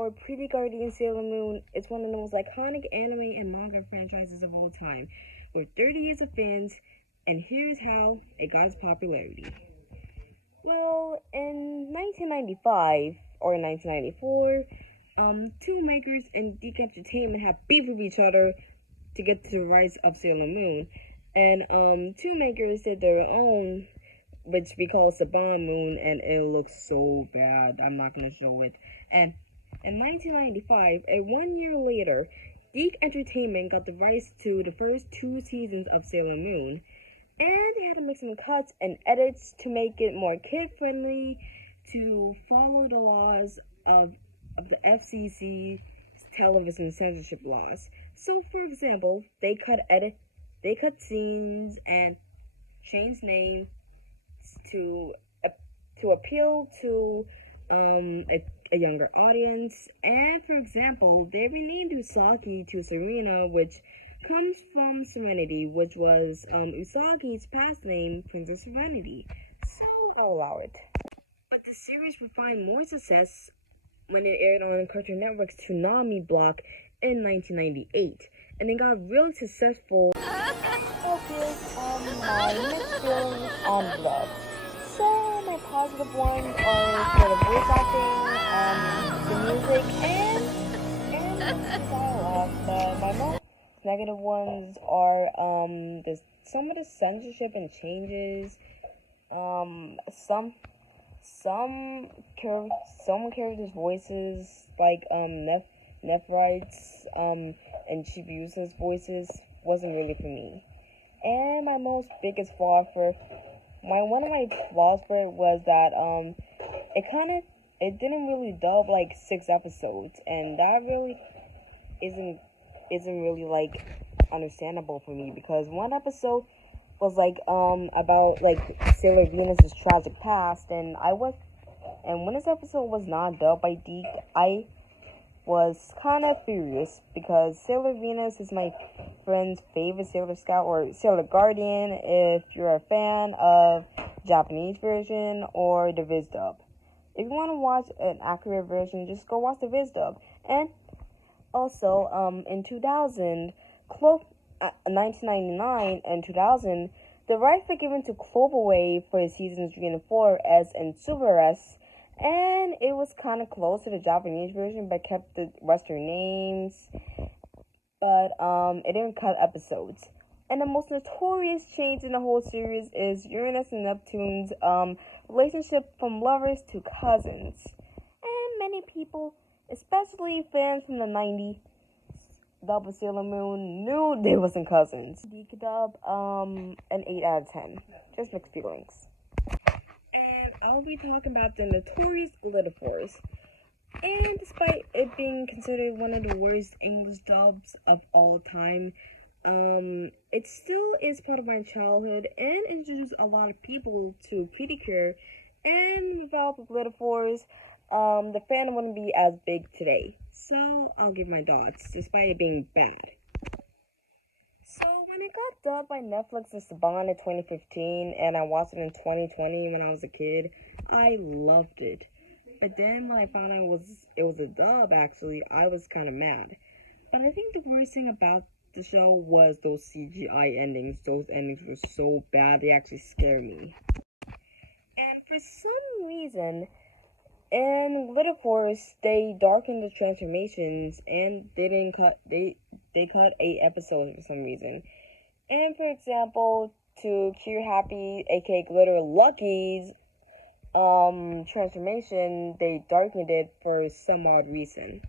or Pretty Guardian Sailor Moon is one of the most iconic anime and manga franchises of all time, with 30 years of fans, and here's how it got its popularity. Well, in 1995 or 1994, two makers and DIC Entertainment had beef with each other to get to the rights of Sailor Moon, and two makers did their own, which we call Saban Moon, and it looks so bad. I'm not gonna show it. And in 1995, a 1 year later, DIC Entertainment got the rights to the first two seasons of Sailor Moon, and they had to make some cuts and edits to make it more kid-friendly, to follow the laws of the FCC television censorship laws. So, for example, they cut scenes and changed names to appeal to a younger audience. And for example, they renamed Usagi to Serena, which comes from Serenity, which was Usagi's past name, Princess Serenity. So I'll allow it. But the series would find more success when it aired on Cartoon Network's Toonami block in 1998, and it got really successful. Focus on my mixed feelings on love. So my positive ones are for the voice acting, the music, and the dialogue. But my most negative ones are some of the censorship and changes. Some characters' voices, like Nephrite's and Chibiusa's voices, wasn't really for me. And my most biggest flaw for one of my flaws for it was that it didn't really dub like 6 episodes, and that really isn't really like understandable for me, because one episode was like about like Sailor Venus's tragic past, and when this episode was not dubbed by DIC, I was kind of furious, because Sailor Venus is my friend's favorite Sailor Scout, or Sailor Guardian if you're a fan of Japanese version or the Viz dub. If you want to watch an accurate version, just go watch the Viz dub. And also, in 2000, 1999 and 2000, the rights were given to Cloverwave for seasons 3 and 4 and Silver S, and it was kind of close to the Japanese version, but kept the Western names, but it didn't cut episodes. And the most notorious change in the whole series is Uranus and Neptune's relationship from lovers to cousins. And many people, especially fans from the 90s dub of Sailor Moon, knew they wasn't cousins. DIC dub, an 8 out of 10. Just mixed feelings. And I'll be talking about the notorious Glitter Force. And despite it being considered one of the worst English dubs of all time, it still is part of my childhood and introduced a lot of people to Pretty Cure. And without Glitter Force, the fandom wouldn't be as big today. So I'll give my thoughts, despite it being bad. So when it got dubbed by Netflix in Saban in 2015, and I watched it in 2020 when I was a kid, I loved it. But then when I found out it was a dub, actually, I was kind of mad. But I think the worst thing about the show was those CGI endings. Those endings were so bad, they actually scared me. And for some reason, in Glitter Force, they darkened the transformations, and they cut 8 episodes for some reason. And for example, to Cure Happy, aka Glitter Lucky's transformation, they darkened it for some odd reason.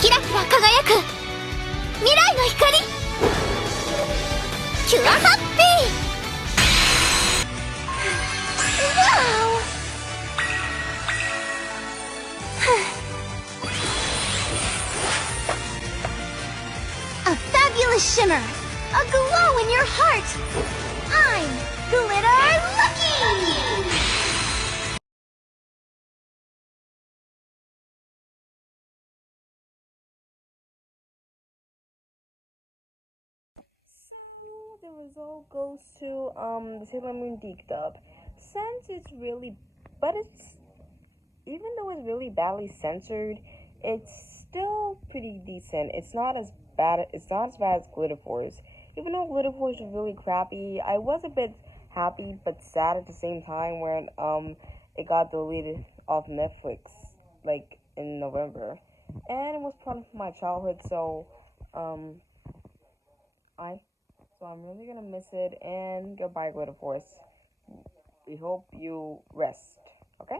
Kira kira kagayaku mirai no hikari. Cure Happy. Wow. A fabulous shimmer, a glow in your heart. I'm Glitter Lucky! the result goes to the Sailor Moon DIC dub. Since it's really, but it's even though it's really badly censored, it's still pretty decent. It's not as bad. It's not as bad as Glitter Force. Even though Glitter Force was really crappy, I was a bit happy but sad at the same time when it got deleted off Netflix like in November, and it was part of my childhood. Um I so I'm really gonna miss it. And goodbye, Glitter Force. We hope you rest. Okay.